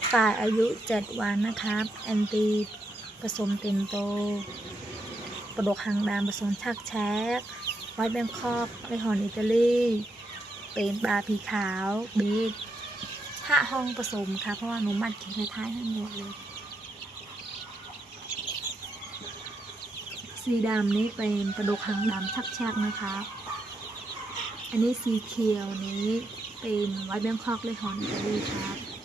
ลูกกายอายุ 7 วันนะครับ แอนตีผสมเต็มโตประดกหางดำผสมชักแชกไว้แบงคอกไรหอนอิตาลีเป็นปลาผีขาวบีดห้าห้องผสมค่ะเพราะว่าหนูมัดเข็มท้ายทั้งหมดเลยสีดำนี้เป็นประดกหางดำชักแชกนะคะอันนี้สีเขียวนี้เป็นไว้แบงคอกไรหอนอิตาลีครับ